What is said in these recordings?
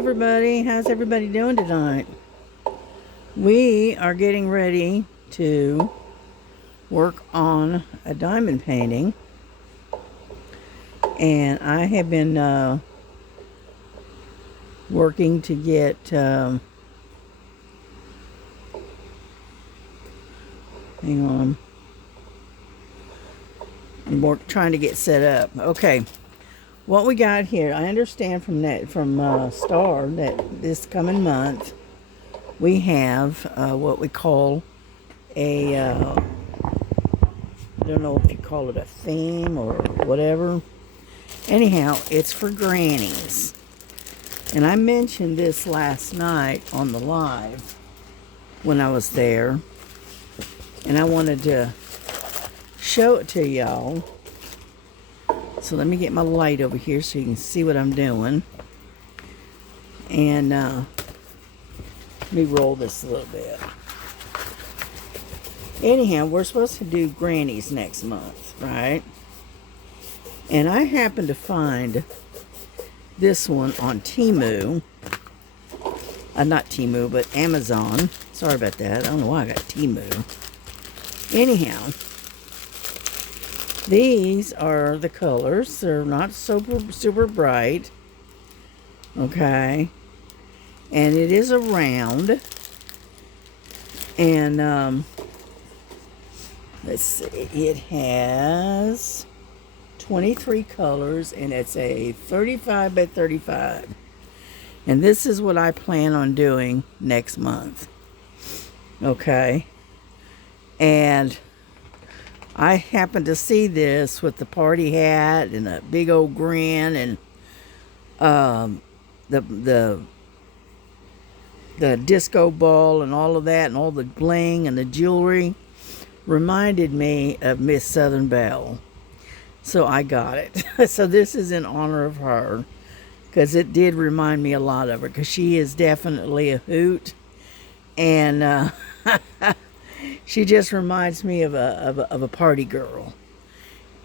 everybody. How's everybody doing tonight? We are getting ready to work on a diamond painting. And I have been working to get hang on. I'm trying to get set up. Okay. What we got here, I understand from Star that this coming month we have what we call a I don't know if you call it a theme or whatever. Anyhow, it's for grannies. And I mentioned this last night on the live when I was there. And I wanted to show it to y'all. So let me get my light over here so you can see what I'm doing. And let me roll this a little bit. Anyhow, we're supposed to do grannies next month, right? And I happened to find this one on Temu. Not Temu, but Amazon. Sorry about that. I don't know why I got Temu. Anyhow, these are the colors. They're not super bright. Okay. And it is a round. And let's see. It has 23 colors, and it's a 35 by 35. And this is what I plan on doing next month. Okay. And I happened to see this with the party hat and a big old grin and the disco ball and all of that and all the bling and the jewelry reminded me of Miss Southern Belle. So I got it. So this is in honor of her because it did remind me a lot of her because she is definitely a hoot. And she just reminds me of a party girl.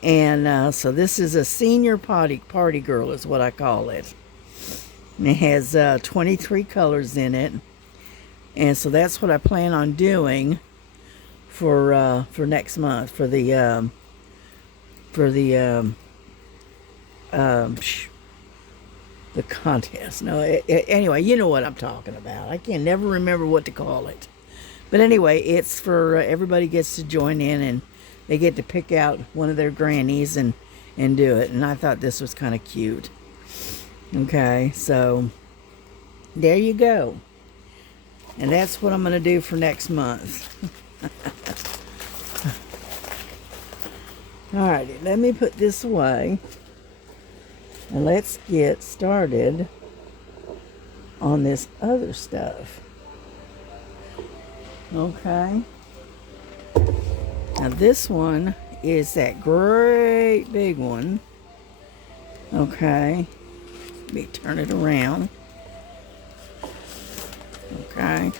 And so this is a senior party girl is what I call it. And it has 23 colors in it. And so that's what I plan on doing for next month for the contest. No, anyway, you know what I'm talking about. I can never remember what to call it. But anyway, it's for everybody gets to join in and they get to pick out one of their grannies and do it. And I thought this was kind of cute. Okay, so there you go. And that's what I'm going to do for next month. Alrighty, let me put this away. And let's get started on this other stuff. Okay. Now this one is that great big one. Okay. Let me turn it around. Okay.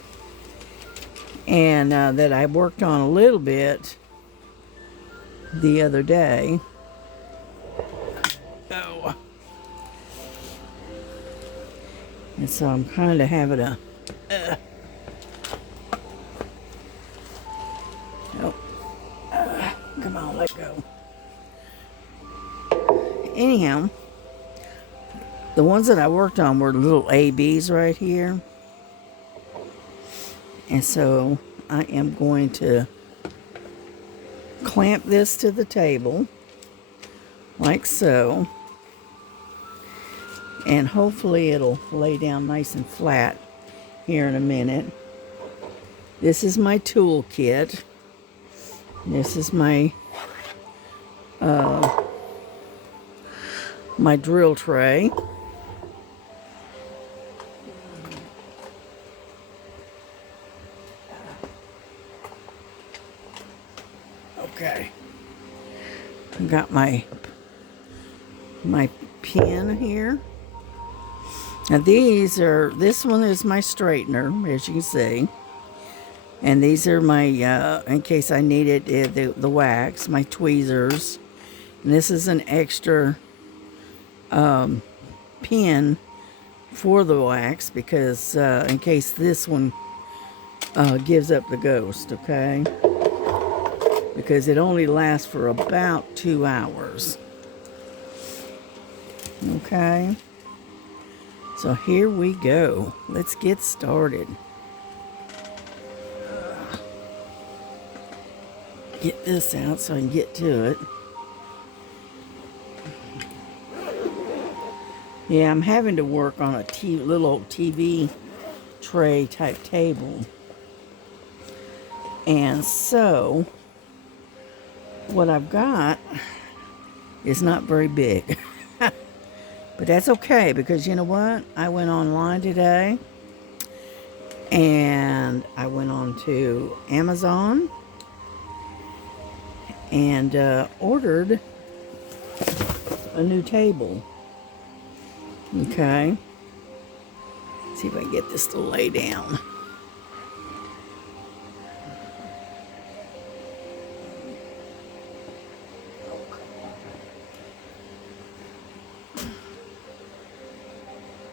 And that I worked on a little bit the other day. Oh. And so I'm kind of having a... come on, let go. Anyhow, the ones that I worked on were little ABs right here. And so I am going to clamp this to the table like so. And hopefully it'll lay down nice and flat here in a minute. This is my tool kit. This is my my drill tray. Okay. I got my pen here. Now this one is my straightener, as you can see. And these are my, in case I needed the wax, my tweezers. And this is an extra pen for the wax because in case this one gives up the ghost, okay? Because it only lasts for about 2 hours. Okay? So here we go. Let's get started. Get this out so I can get to it. Yeah, I'm having to work on a little old TV tray type table. And so, what I've got is not very big. But that's okay because you know what? I went online today and I went on to Amazon and ordered a new table. Okay. See if I can get this to lay down.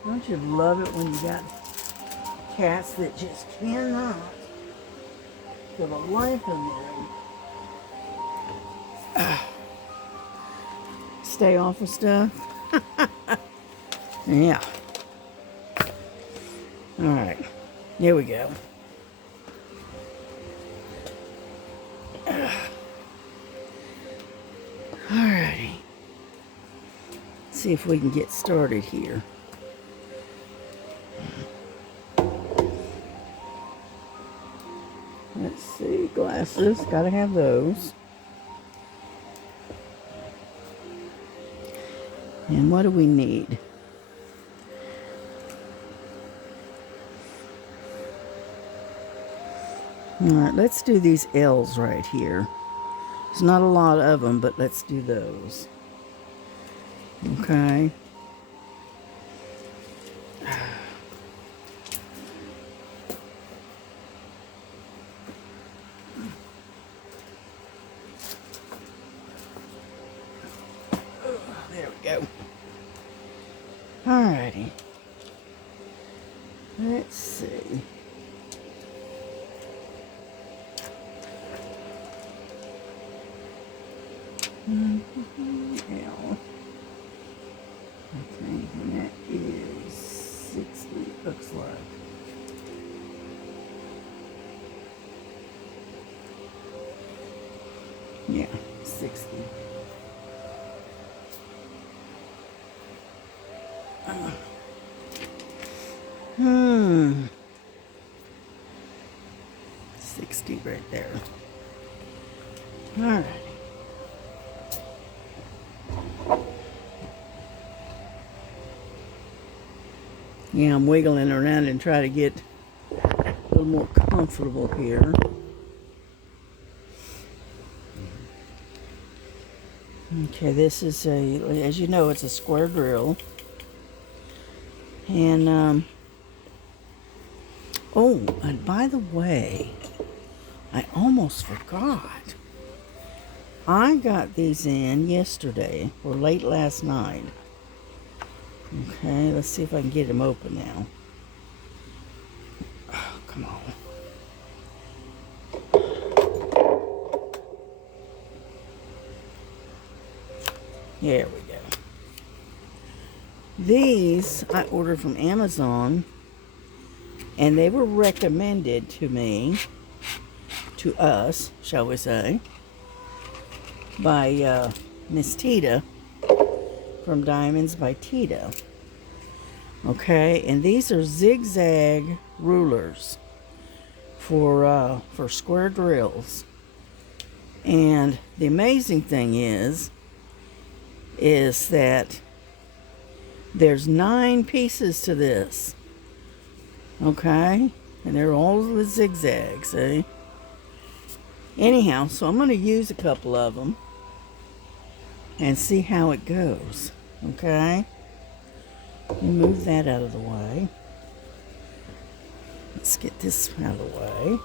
Don't you love it when you got cats that just cannot, for the life of them, stay off of stuff? Yeah. All right. Here we go. All righty. See if we can get started here. Let's see, glasses, gotta have those. And what do we need? All right, let's do these L's right here. There's not a lot of them, but let's do those. Okay. There we go. Alrighty. Let's see. L. Okay, and that is 60, looks like. Yeah, 60. 60 right there. All right. Yeah, I'm wiggling around and try to get a little more comfortable here. Okay, this is as you know, it's a square drill. And, oh, and by the way, I almost forgot. I got these in yesterday, or late last night. Okay, let's see if I can get them open now. Oh, come on. There we go. These I ordered from Amazon, and they were recommended to me, to us, shall we say, by Miss Tita from Diamonds by Tita. Okay, and these are zigzag rulers for square drills. And the amazing thing is that there's 9 pieces to this. Okay, and they're all with zigzags, see? Anyhow, so I'm going to use a couple of them and see how it goes. Okay, move that out of the way. Let's get this out of the way.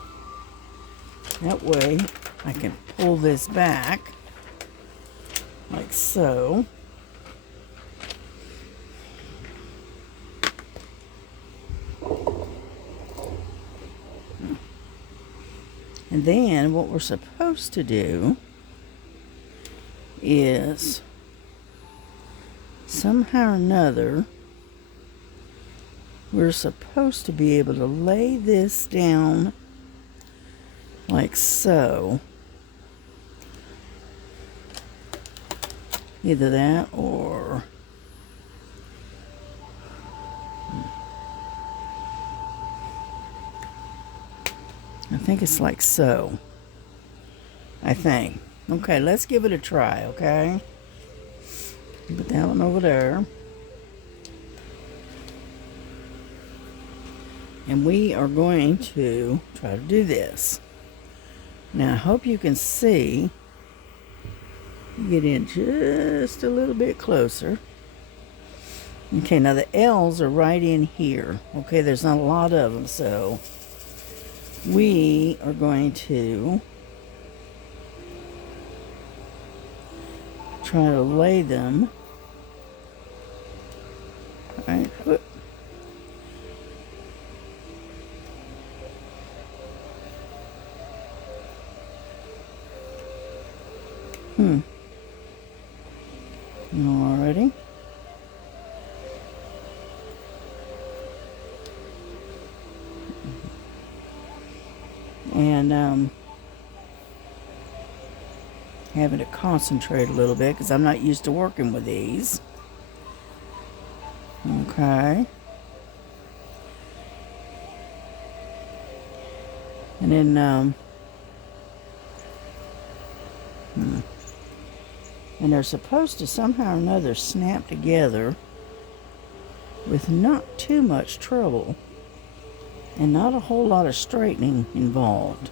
That way I can pull this back like so. And then what we're supposed to do is somehow or another we're supposed to be able to lay this down like so. Either that or I think it's like so. I think. Okay, let's give it a try, okay? Put that one over there. And we are going to try to do this. Now, I hope you can see. Get in just a little bit closer. Okay, now the L's are right in here. Okay, there's not a lot of them, so we are going to try to lay them. All right. Whoop. Alrighty. And having to concentrate a little bit because I'm not used to working with these. Okay. And then and they're supposed to somehow or another snap together with not too much trouble and not a whole lot of straightening involved.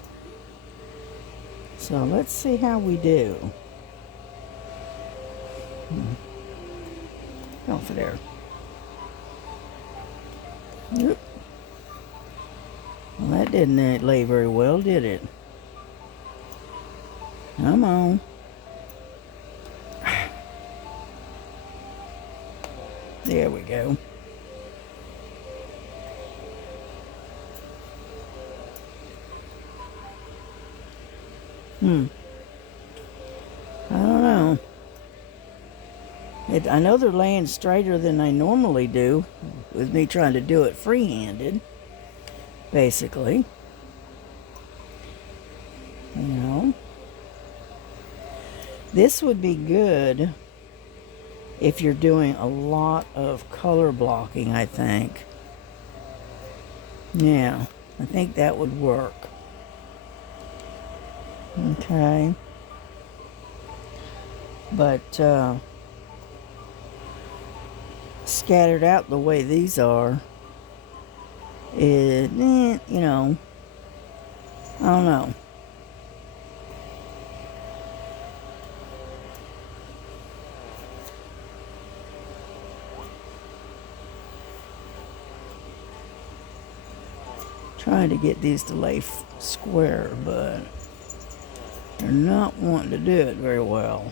So let's see how we do. Off of there. Yep. Well, that didn't lay very well, did it? Come on. There we go. I don't know. I know they're laying straighter than they normally do with me trying to do it free-handed, basically. You know. This would be good if you're doing a lot of color blocking, I think. Yeah, I think that would work. Okay. But scattered out the way these are, you know, I don't know. Trying to get these to lay square, but they're not wanting to do it very well.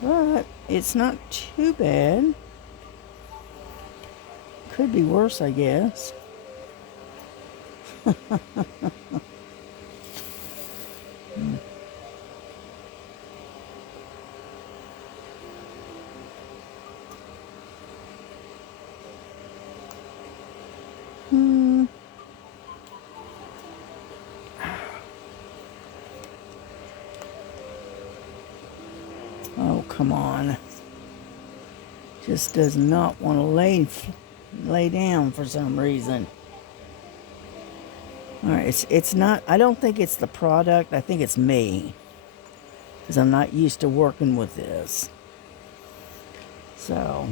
But it's not too bad. Could be worse, I guess. Oh, come on. Just does not want to lay down for some reason. All right, it's not, I don't think it's the product. I think it's me, because I'm not used to working with this. So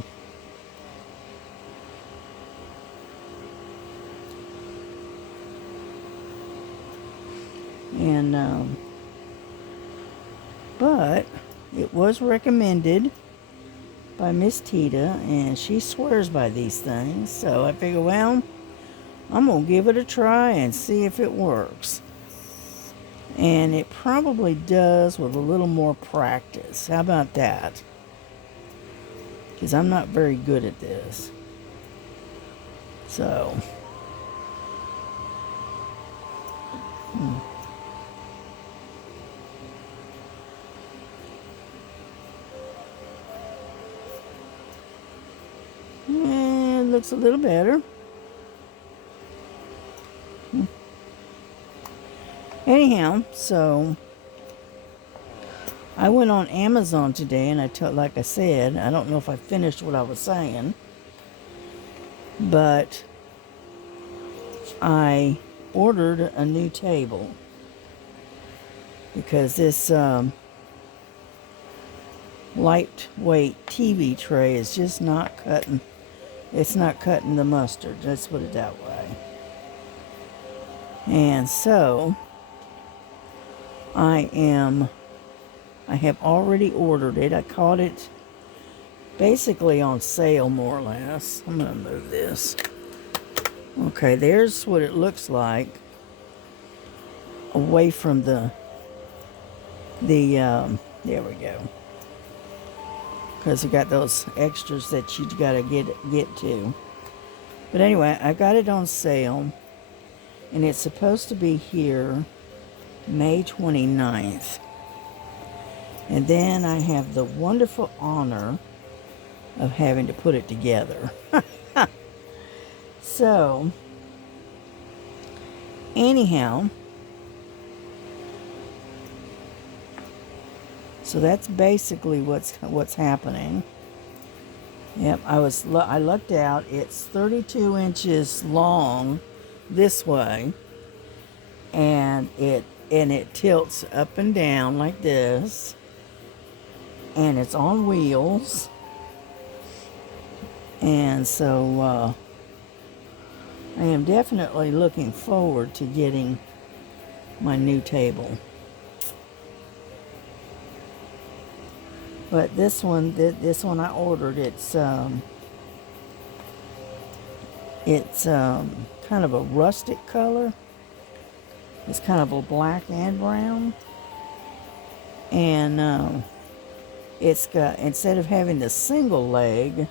and but it was recommended by Miss Tita, and she swears by these things. So I figure, well, I'm gonna give it a try and see if it works. And it probably does with a little more practice. How about that? Because I'm not very good at this. So, it looks a little better. Anyhow, so I went on Amazon today, and like I said, I don't know if I finished what I was saying, but I ordered a new table because this lightweight TV tray is just not cutting. It's not cutting the mustard. Let's put it that way. And so I have already ordered it. I caught it basically on sale, more or less. I'm going to move this. Okay, there's what it looks like away from the there we go. Because we got those extras that you got to get to. But anyway, I got it on sale, and it's supposed to be here May 29th. And then I have the wonderful honor of having to put it together. So, anyhow, so that's basically what's happening. Yep, I looked out. It's 32 inches long this way, and it tilts up and down like this, and it's on wheels. And so I am definitely looking forward to getting my new table. But this one I ordered. It's kind of a rustic color. It's kind of a black and brown, and it's got, instead of having the single leg,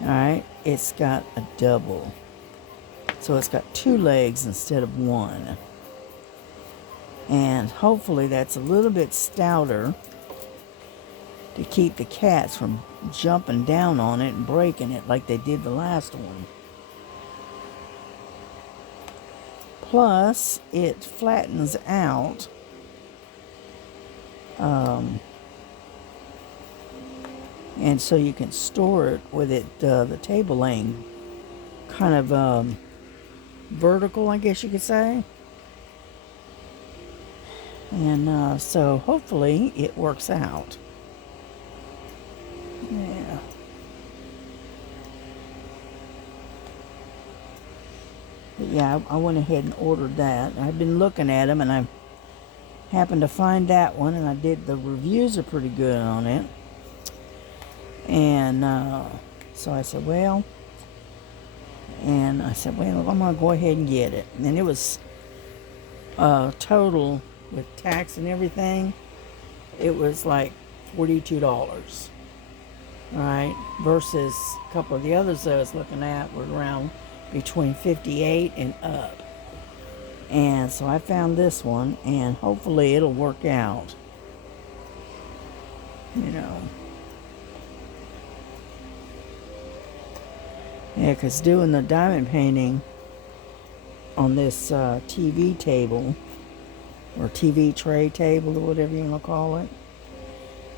all right, it's got a double. So it's got two legs instead of one. And hopefully that's a little bit stouter to keep the cats from jumping down on it and breaking it like they did the last one. Plus, it flattens out. And so you can store it with it, the table laying kind of vertical, I guess you could say. And so hopefully it works out. Yeah. But yeah, I went ahead and ordered that. I've been looking at them, and I happened to find that one, and the reviews are pretty good on it. And so I said, well, I'm going to go ahead and get it. And it was total with tax and everything, it was like $42. Right, versus a couple of the others I was looking at were around between 58 and up. And so I found this one, and hopefully it'll work out. You know. Yeah, because doing the diamond painting on this TV table, or TV tray table, or whatever you want to call it,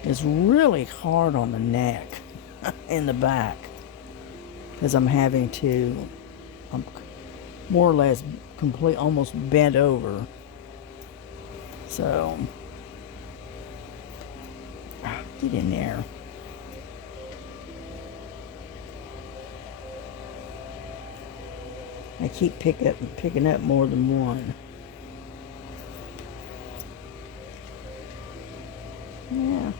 is really hard on the neck in the back, because I'm more or less almost bent over. So get in there. I keep picking up more than one. Yeah.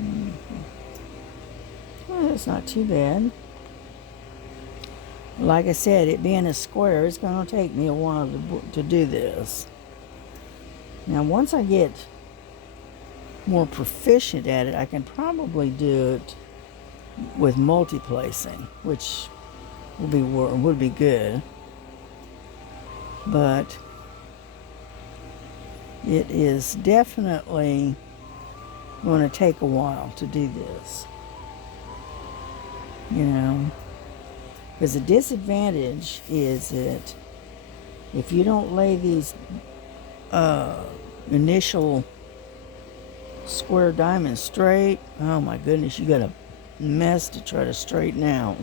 Mm-hmm. it's not too bad. Like I said, it being a square, it's going to take me a while to do this. Now, once I get more proficient at it, I can probably do it with multi-placing, which would be good. But it is definitely going to take a while to do this. You know, because the disadvantage is that if you don't lay these initial square diamonds straight, oh my goodness, you got a mess to try to straighten out.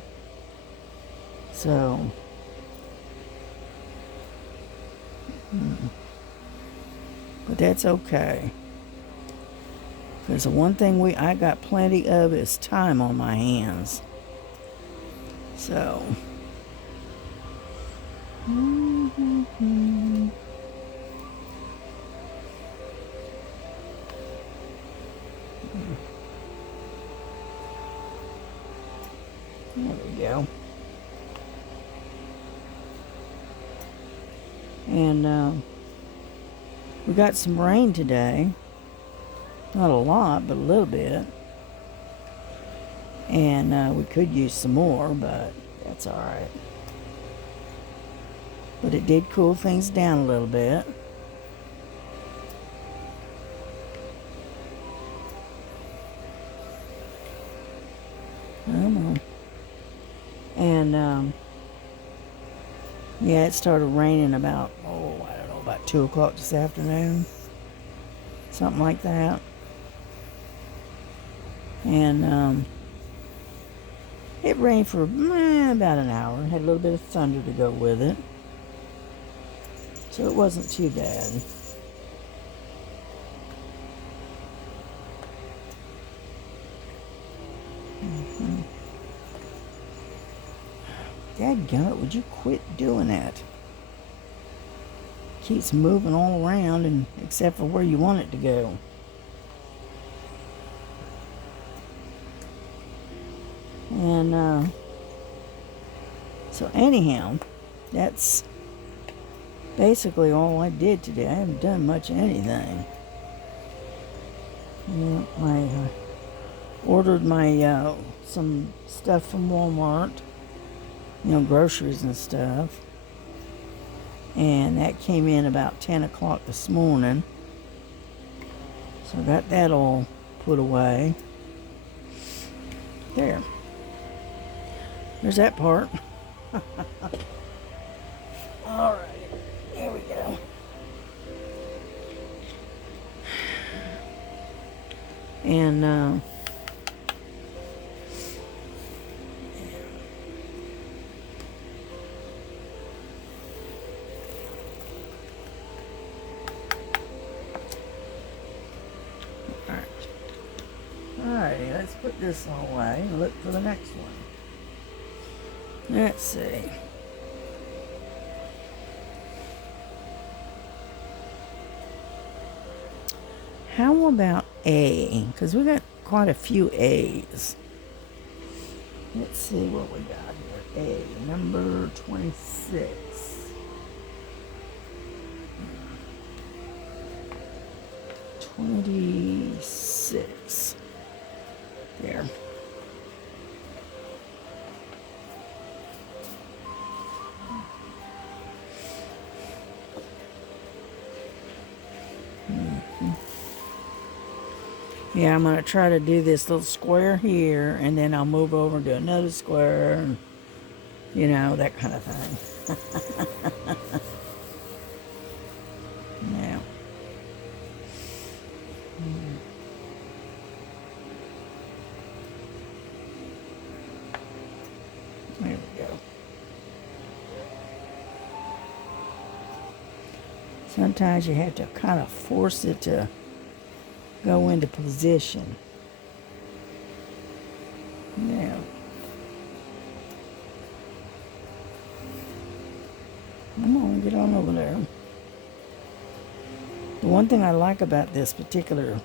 So, but that's okay. Because the one thing I got plenty of is time on my hands. So, there we go. And we got some rain today. Not a lot, but a little bit. And we could use some more, but that's all right. But it did cool things down a little bit. Come on. And yeah, it started raining about, I don't know, about 2 o'clock this afternoon. Something like that. And it rained for about an hour. Had a little bit of thunder to go with it. So it wasn't too bad. Dadgummit, would you quit doing that? Keeps moving all around, and except for where you want it to go. And so anyhow, that's basically all I did today. I haven't done much of anything. Yeah, I ordered my some stuff from Walmart, you know, groceries and stuff, and that came in about 10 o'clock this morning. So I got that all put away. There's that part. All right, there we go. And alrighty, let's put this away and look for the next one. Let's see. How about A? Because we got quite a few A's. Let's see what we got here. A, number 26. There. Yeah, I'm going to try to do this little square here, and then I'll move over and do another square, and, you know, that kind of thing. Yeah. There we go. Sometimes you have to kind of force it to go into position. Yeah. Come on, get on over there. The one thing I like about this particular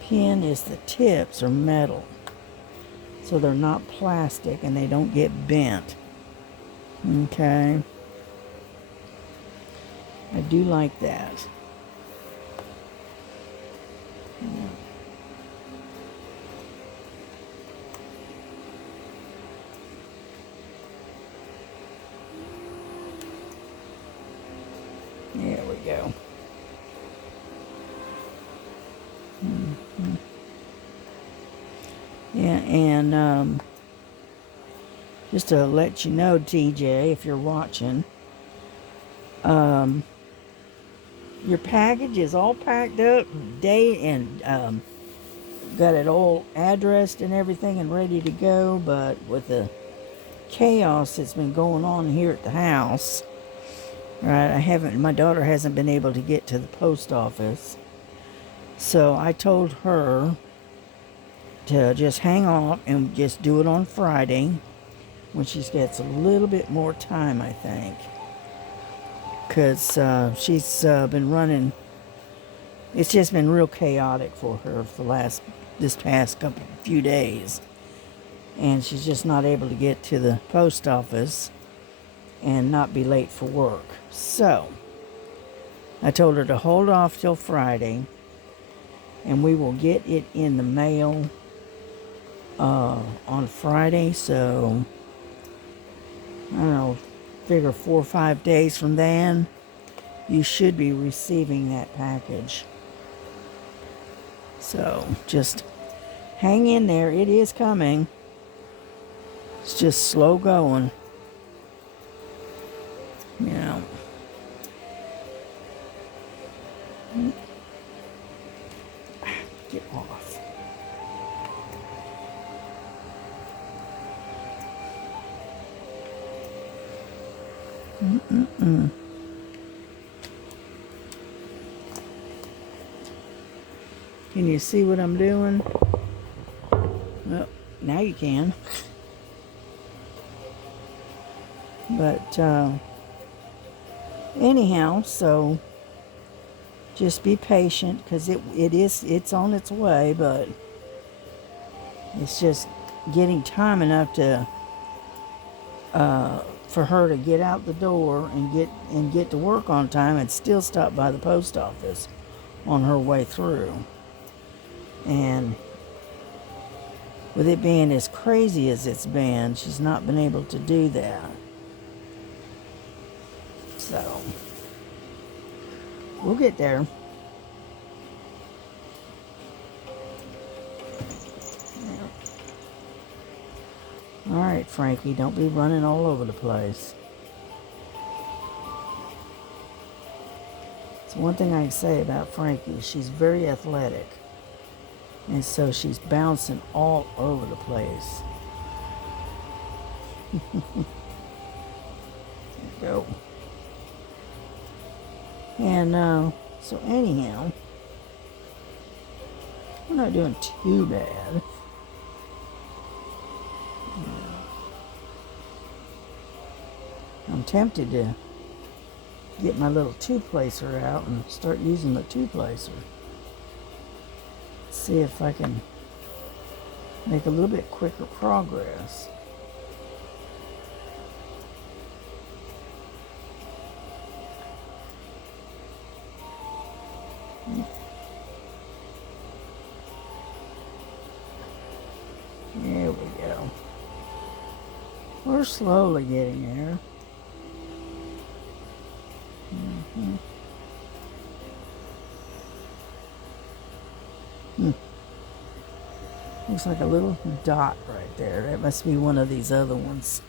pin is the tips are metal. so they're not plastic and they don't get bent. Okay. I do like that. There we go. Yeah, and just to let you know, TJ, if you're watching, your package is all packed up, and got it all addressed and everything and ready to go, but with the chaos that's been going on here at the house, right, my daughter hasn't been able to get to the post office, so I told her to just hang off and just do it on Friday when she gets a little bit more time, I think, because she's been running. It's just been real chaotic for her for this past few days, and she's just not able to get to the post office and not be late for work. So I told her to hold off till Friday, and we will get it in the mail on Friday. So I don't know, figure 4 or 5 days from then, you should be receiving that package. So just hang in there. It is coming. It's just slow going. You know. Get off. Can you see what I'm doing? Well, now you can. But anyhow, so just be patient, because it's on its way, but it's just getting time enough to for her to get out the door and get to work on time and still stop by the post office on her way through. And with it being as crazy as it's been, she's not been able to do that. So we'll get there. All right, Frankie, don't be running all over the place. It's one thing I can say about Frankie. She's very athletic. And so she's bouncing all over the place. There you go. And so anyhow, we're not doing too bad. I'm tempted to get my little two-placer out and start using the two-placer. See if I can make a little bit quicker progress. There we go. We're slowly getting there. Looks like a little dot right there. That must be one of these other ones.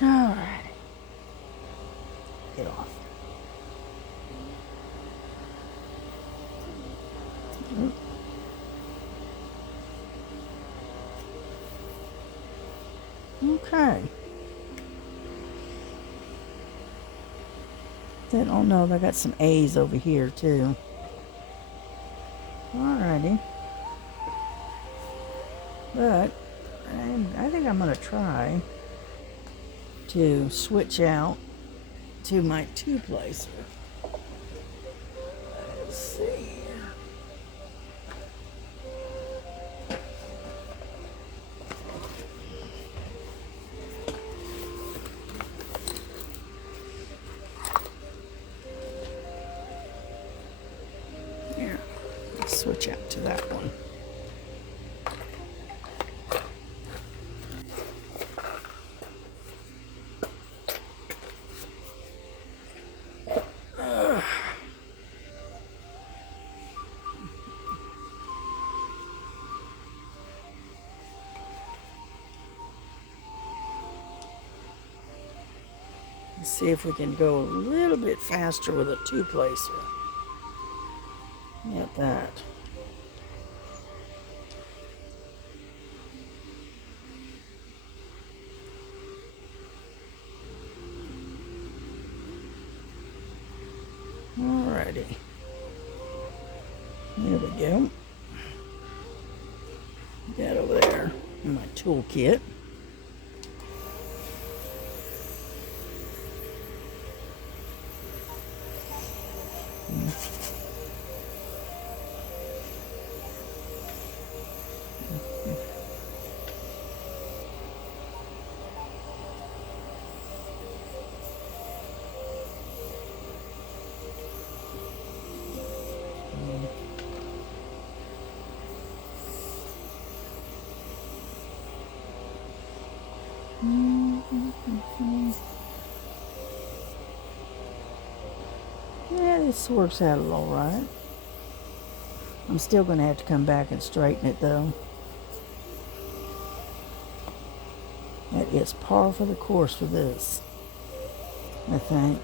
All right. Get off. Okay. Oh no, I got some A's over here too. Alrighty. But I think I'm going to try to switch out to my two-placer. Let's see. Here, let's switch out to that one. Let's see if we can go a little bit faster with a two-placer. Get that. Alrighty. There we go. That over there in my toolkit. Yeah, this works out all right. I'm still going to have to come back and straighten it though. That is par for the course for this, I think.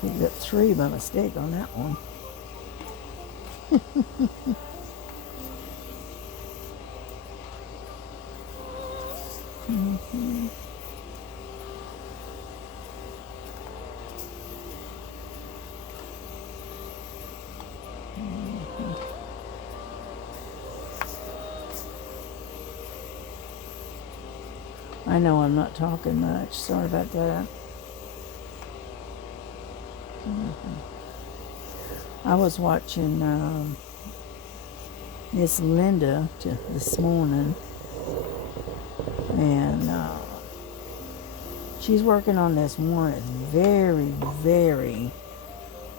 Picked up 3 by mistake on that one. I know I'm not talking much. Sorry about that. I was watching Miss Linda this morning, and she's working on this one. It's very, very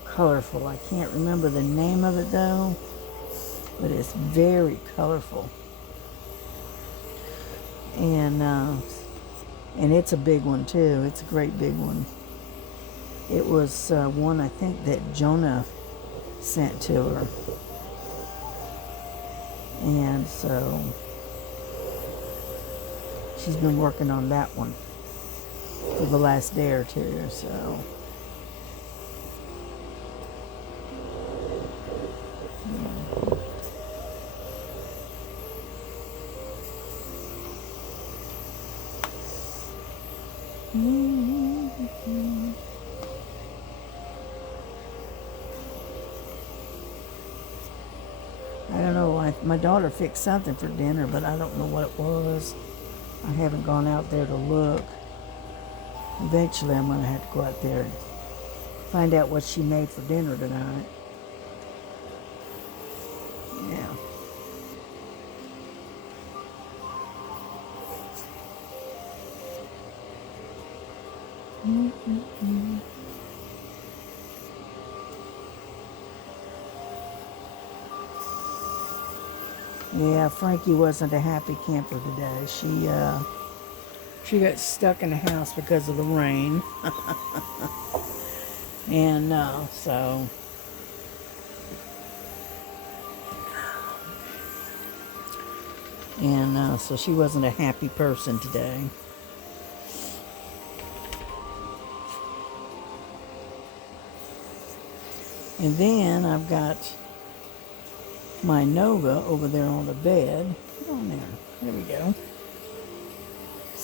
colorful. I can't remember the name of it though, but it's very colorful. And it's a big one too. It's a great big one. It was one I think that Jonah sent to her. And so she's been working on that one for the last day or two, so. I don't know, my daughter fixed something for dinner, but I don't know what it was. I haven't gone out there to look. Eventually I'm going to have to go out there and find out what she made for dinner tonight. Yeah. Yeah, Frankie wasn't a happy camper today. She got stuck in the house because of the rain. And so she wasn't a happy person today. And then I've got my Nova over there on the bed. Get on there. There we go.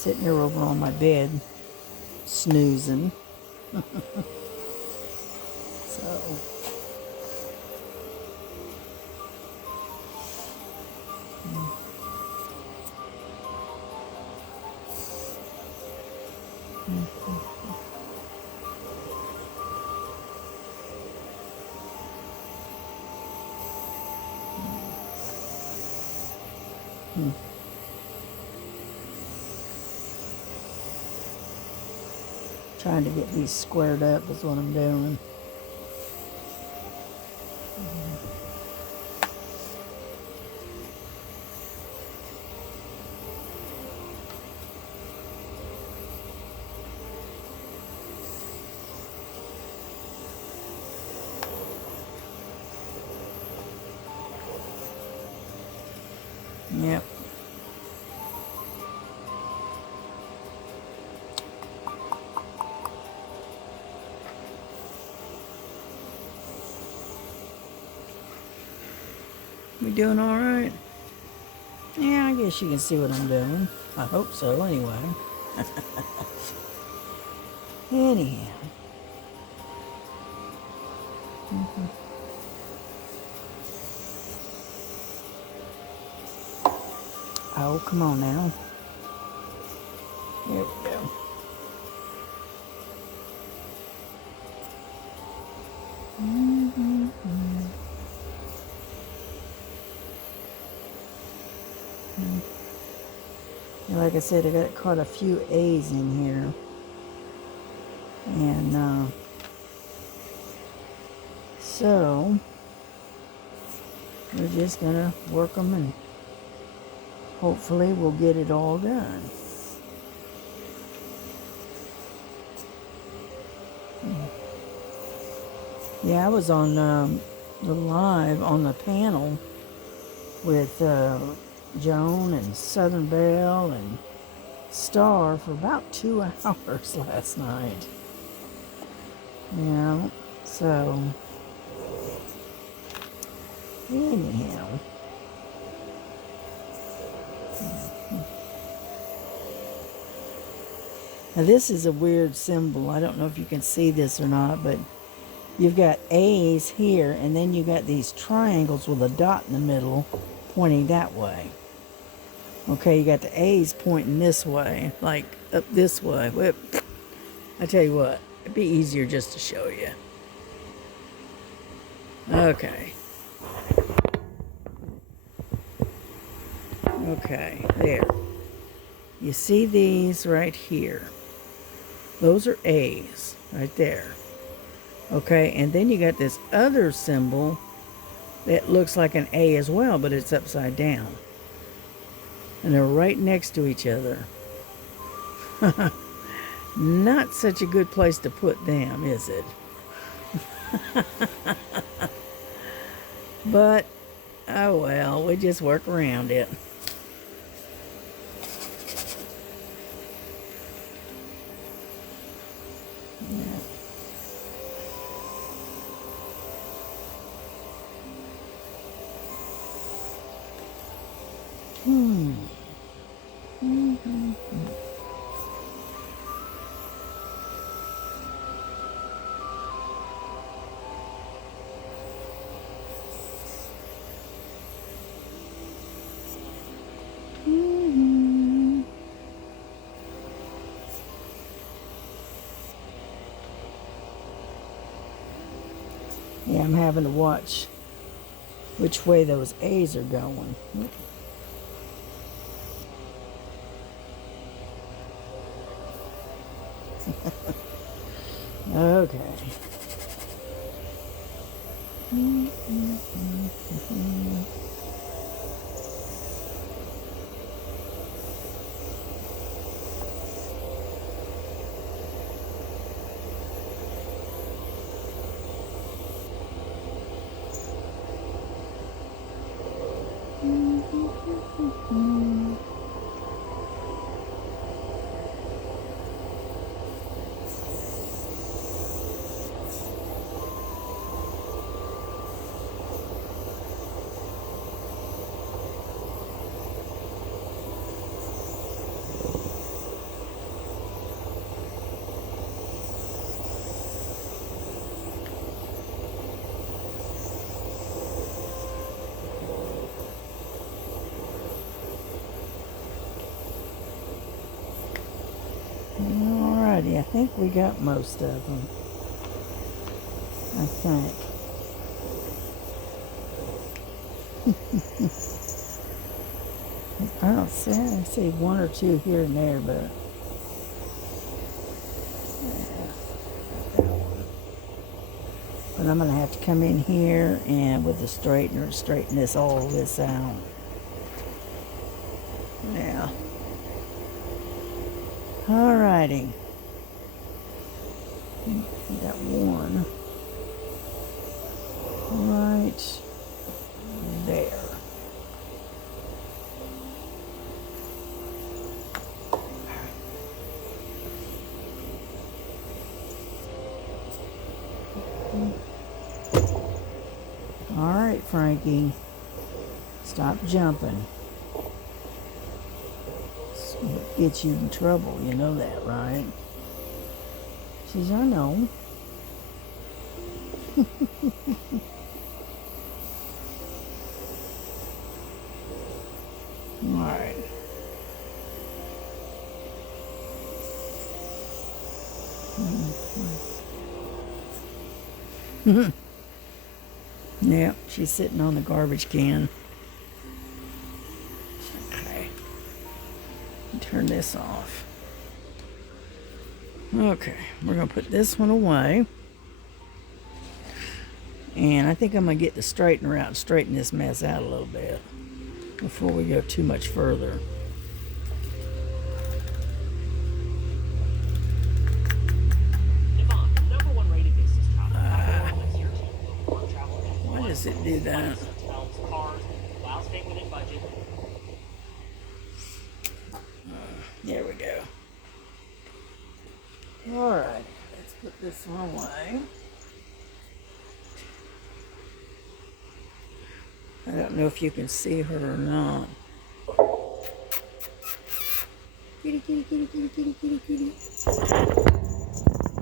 sitting here over on my bed, snoozing. So, trying to get these squared up is what I'm doing. Yep. We doing all right? Yeah, I guess you can see what I'm doing. I hope so, anyway. Anyhow. Oh, come on now. There we go. And like I said, I got caught a few A's in here. And so we're just going to work them and hopefully we'll get it all done. Yeah, I was on the live on the panel with Joan and Southern Belle and Star for about 2 hours last night. Yeah, so anyhow. Now this is a weird symbol. I don't know if you can see this or not, but you've got A's here, and then you got these triangles with a dot in the middle pointing that way. Okay, you got the A's pointing this way, like up this way. Well, I tell you what, it'd be easier just to show you. Okay. Okay, there. You see these right here. Those are A's right there. Okay, and then you got this other symbol that looks like an A as well, but it's upside down. And they're right next to each other. Not such a good place to put them, is it? But, oh well, we just work around it. Yeah, I'm having to watch which way those A's are going. Okay. think we got most of them. I think. I see one or two here and there, but I'm gonna have to come in here and with the straightener straighten all this out. Yeah. Alrighty. Got one right there. Alright, Frankie. Stop jumping. It gets you in trouble, you know that, right? She says, I know. Alright. Yep, she's sitting on the garbage can. Okay. Turn this off. Okay, we're going to put this one away. And I think I'm going to get the straightener out and straighten this mess out a little bit before we go too much further. Why does it do that? There we go. Alright, let's put this one away. I don't know if you can see her or not. Kitty, kitty, kitty, kitty, kitty, kitty, kitty.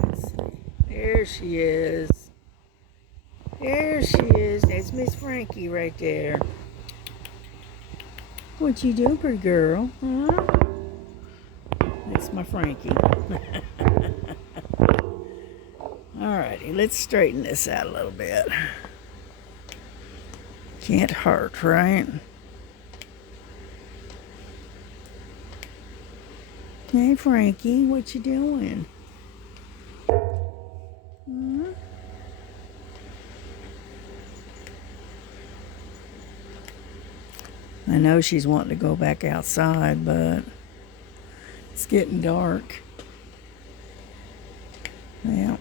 Let's see. There she is. There she is. That's Miss Frankie right there. What you doing, pretty girl? Huh? That's my Frankie. Alrighty, let's straighten this out a little bit. Can't hurt, right? Hey, Frankie, what you doing? Hmm? I know she's wanting to go back outside, but it's getting dark. Yeah.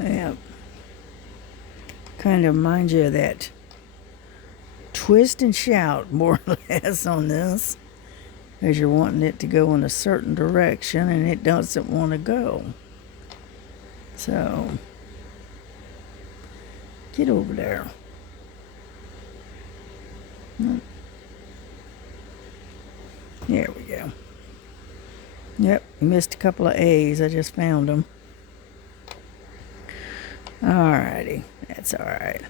Yeah. Kind of reminds you of that twist and shout, more or less, on this. Because you're wanting it to go in a certain direction and it doesn't want to go. So, get over there. There we go. Yep, you missed a couple of A's. I just found them. Alrighty, that's alright.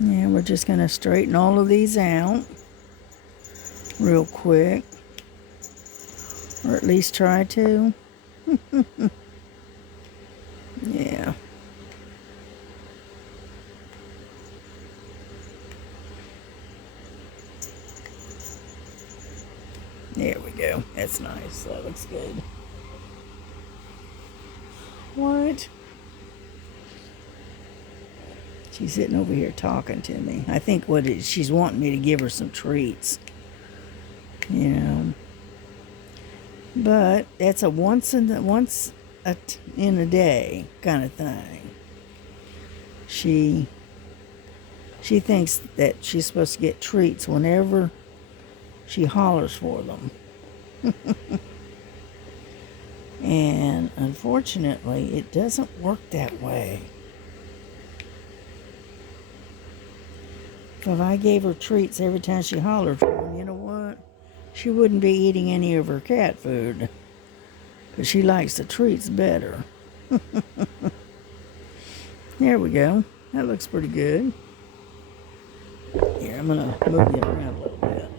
Yeah, we're just going to straighten all of these out real quick. Or at least try to. Yeah. There we go. That's nice. That looks good. What? She's sitting over here talking to me. I think she's wanting me to give her some treats. You know. But that's a once in a day kind of thing. She thinks that she's supposed to get treats whenever she hollers for them. And unfortunately, it doesn't work that way. If I gave her treats every time she hollered for them, you know what? She wouldn't be eating any of her cat food. Because she likes the treats better. There we go. That looks pretty good. Here, I'm going to move you around a little bit.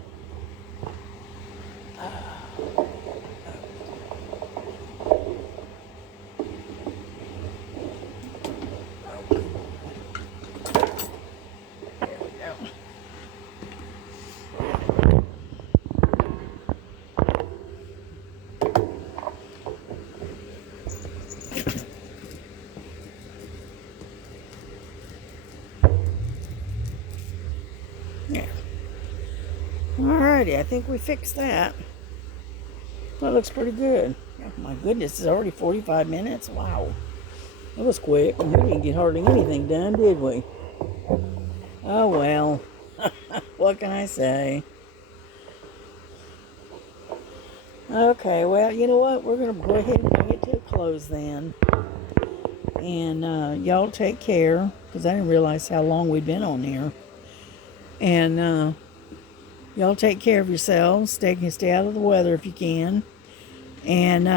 Yeah. Alrighty, I think we fixed that. That looks pretty good. Oh, my goodness, it's already 45 minutes. Wow. That was quick. We didn't get hardly anything done, did we? Oh, well. What can I say? Okay, well, you know what? We're going to go ahead and bring it to a close then. And y'all take care, because I didn't realize how long we'd been on here. And y'all take care of yourselves. Stay out of the weather if you can. And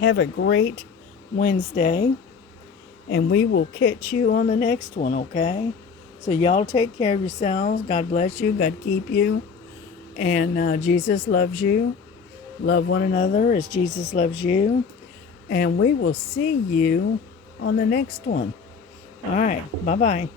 have a great Wednesday. And we will catch you on the next one, okay? So y'all take care of yourselves. God bless you. God keep you. And Jesus loves you. Love one another as Jesus loves you. And we will see you on the next one. All right. Bye-bye.